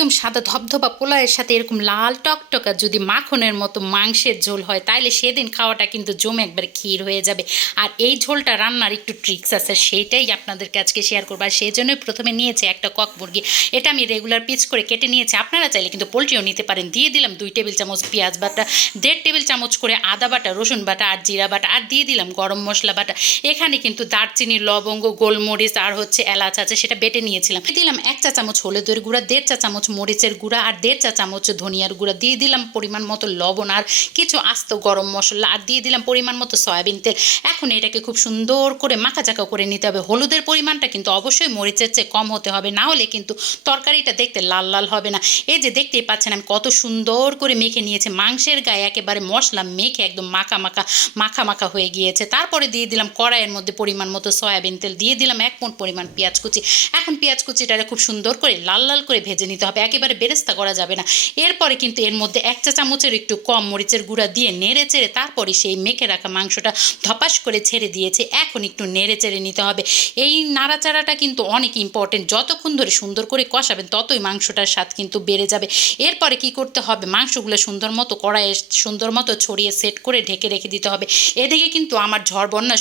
একদম সাদা ধবধবা পোলাওয়ের সাথে এরকম লাল টকটকা যদি মাখনের মতো মাংসের ঝোল হয়, তাইলে সেদিন খাওয়াটা কিন্তু জমে একবার ক্ষীর হয়ে যাবে। আর এই ঝোলটা রান্নার একটু ট্রিক্স আছে, সেইটাই আপনাদেরকে আজকে শেয়ার করব। আর সেই জন্যই প্রথমে নিয়েছি একটা কক মুরগি। এটা আমি রেগুলার পিচ করে কেটে নিয়েছি। আপনারা চাইলে কিন্তু পোলট্রিও নিতে পারেন। দিয়ে দিলাম দুই টেবিল চামচ পেঁয়াজ বাটা, দেড় টেবিল চামচ করে আদা বাটা, রসুন বাটা, আর জিরা বাটা, আর দিয়ে দিলাম গরম মশলা বাটা। এখানে কিন্তু দারচিনি, লবঙ্গ, গোলমরিচ, আর হচ্ছে এলাচ আছে, সেটা বেটে নিয়েছিলাম। দিলাম এক চা চামচ হলুদের গুঁড়া, দেড় চা চামচ মরিচের গুঁড়া আর দেড় চা চামচ ধনিয়ার গুঁড়া দিয়ে দিলাম পরিমাণ মতো লবণ আর কিছু আস্ত গরম মশলা আর দিয়ে দিলাম পরিমাণ মতো সয়াবিন তেল। এখন এটাকে খুব সুন্দর করে মাখাচাকা করে নিতে হবে। হলুদের পরিমাণটা কিন্তু অবশ্যই মরিচের চেয়ে কম হতে হবে, না হলে কিন্তু তরকারিটা দেখতে লাল লাল হবে না। এই যে দেখতেই পাচ্ছেন আমি কত সুন্দর করে মেখে নিয়েছে। মাংসের গায়ে একেবারে মশলা মেখে একদম মাখা মাখা মাখা মাখা হয়ে গিয়েছে। তারপরে দিয়ে দিলাম কড়াইয়ের মধ্যে পরিমাণ মতো সয়াবিন তেল। দিয়ে দিলাম এক মোট পরিমাণ পেঁয়াজ কুচি। এখন পেঁয়াজ কুচিটারে খুব সুন্দর করে লাল লাল করে ভেজে নিতে হবে একেবারে বেরেস্তা করা যাবে না। এরপরে কিন্তু এর মধ্যে এক চা চামচের একটু কম মরিচের গুঁড়া দিয়ে নেড়ে চেড়ে তারপরে সেই মেখে রাখা মাংসটা ধপাস করে ছেড়ে দিয়েছে। এখন একটু নেড়ে চেড়ে নিতে হবে। এই নাড়াচাড়াটা কিন্তু অনেক ইম্পর্টেন্ট যতক্ষণ ধরে সুন্দর করে কষাবেন, ততই মাংসটার স্বাদ কিন্তু বেড়ে যাবে। এরপরে কি করতে হবে? মাংসগুলো সুন্দর মতো কড়াইয়ে সুন্দর মতো ছড়িয়ে সেট করে ঢেকে রেখে দিতে হবে। এদিকে কিন্তু আমার ঝড় বন্যা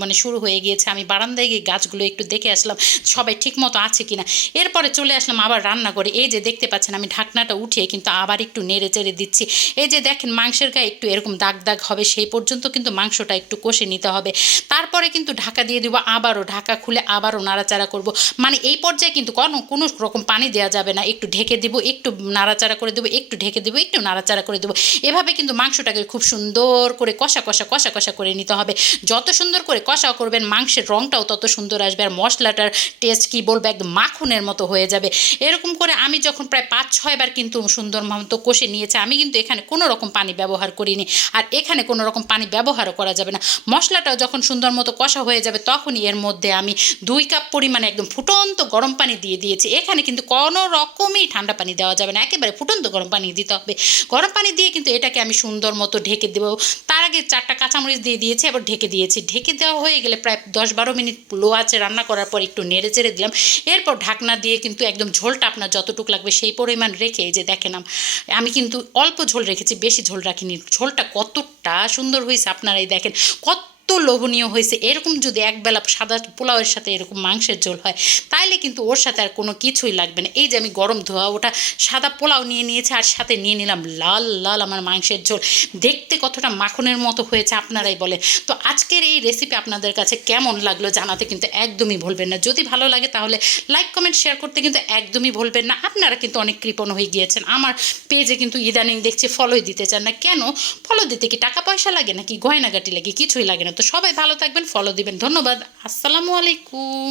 মানে শুরু হয়ে গিয়েছে। আমি বারান্দায় গিয়ে গাছগুলো একটু দেখে আসলাম, সবাই ঠিক মতো আছে কিনা। এরপরে চলে আসলাম আবার রান্না করে এই যে দেখতে পাচ্ছেন, আমি ঢাকনাটা উঠিয়ে কিন্তু আবার একটু নেড়ে চেড়ে দিচ্ছি। এই যে দেখেন, মাংসের গায়ে একটু এরকম দাগ দাগ হবে, সেই পর্যন্ত কিন্তু মাংসটা একটু কষে নিতে হবে। তারপরে কিন্তু ঢাকা দিয়ে দেবো, আবারও ঢাকা খুলে আবারও নাড়াচাড়া করব। মানে এই পর্যায়ে কিন্তু কোনো কোনো রকম পানি দেওয়া যাবে না। একটু ঢেকে দেবো, একটু নাড়াচাড়া করে দেবো, একটু ঢেকে দেবো, একটু নাড়াচাড়া করে দেবো। এভাবে কিন্তু মাংসটাকে খুব সুন্দর করে কষা কষা কষা কষা করে নিতে হবে। যত সুন্দর করে কষা করবেন, মাংসের রঙটাও তত সুন্দর আসবে। আর মশলাটার টেস্ট কি বলব, একদম মাখনের মতো হয়ে যাবে। এরকম করে আমি যখন প্রায় পাঁচ ছয়বার কিন্তু সুন্দর মতো কষে নিয়েছে, আমি কিন্তু এখানে কোনো রকম পানি ব্যবহার করিনি। আর এখানে কোনো রকম পানি ব্যবহারও করা যাবে না। মশলাটাও যখন সুন্দর মতো কষা হয়ে যাবে, তখনই এর মধ্যে আমি দুই কাপ পরিমাণে একদম ফুটন্ত গরম পানি দিয়ে দিয়েছি। এখানে কিন্তু কোনো রকমই ঠান্ডা পানি দেওয়া যাবে না। একেবারে ফুটন্ত গরম পানি দিতে হবে। গরম পানি দিয়ে কিন্তু এটাকে আমি সুন্দর মতো ঢেকে দেবো। তার আগে চারটা কাঁচামরিচ দিয়ে দিয়েছি আবার ঢেকে দিয়েছি। ঢেকে দেওয়া হয়ে গেলে প্রায় দশ বারো মিনিট লো আছে রান্না করার পর একটু নেড়ে চেড়ে দিলাম। এরপর ঢাকনা দিয়ে কিন্তু একদম ঝোলটা আপনার যতটুকু লাগবে সেই পরিমাণ রেখে এই যে দেখেন আমি কিন্তু অল্প ঝোল রেখেছি, বেশি ঝোল রাখিনি। ঝোলটা কতটা সুন্দর হয়েছে আপনারাই দেখেন, কত লোভনীয় হয়েছে, এরকম যদি একবেলা সাদা পোলাওয়ের সাথে এরকম মাংসের ঝোল হয়, তাইলে কিন্তু ওর সাথে আর কোনো কিছুই লাগবে না। এই যে আমি গরম ধোয়া, ওটা সাদা পোলাও নিয়ে নিয়েছি আর সাথে নিয়ে নিলাম লাল লাল আমার মাংসের ঝোল। দেখতে কতটা মাখনের মতো হয়েছে আপনারাই বলে। তো আজকের এই রেসিপি আপনাদের কাছে কেমন লাগল জানাতে কিন্তু একদমই ভুলবেন না। যদি ভালো লাগে তাহলে লাইক কমেন্ট শেয়ার করতে কিন্তু একদমই ভুলবেন না। আপনারা কিন্তু অনেক কৃপণ হয়ে গিয়েছেন। আমার পেজে কিন্তু ইদানিং দেখছি ফলোই দিতে চান না। কেন? ফলো দিতে কি টাকা পয়সা লাগে নাকি? গয়নাগাটি লাগে? কিছুই লাগে না। তো সবাই ভালো থাকবেন ফলো দিবেন। ধন্যবাদ। আসসালামু আলাইকুম।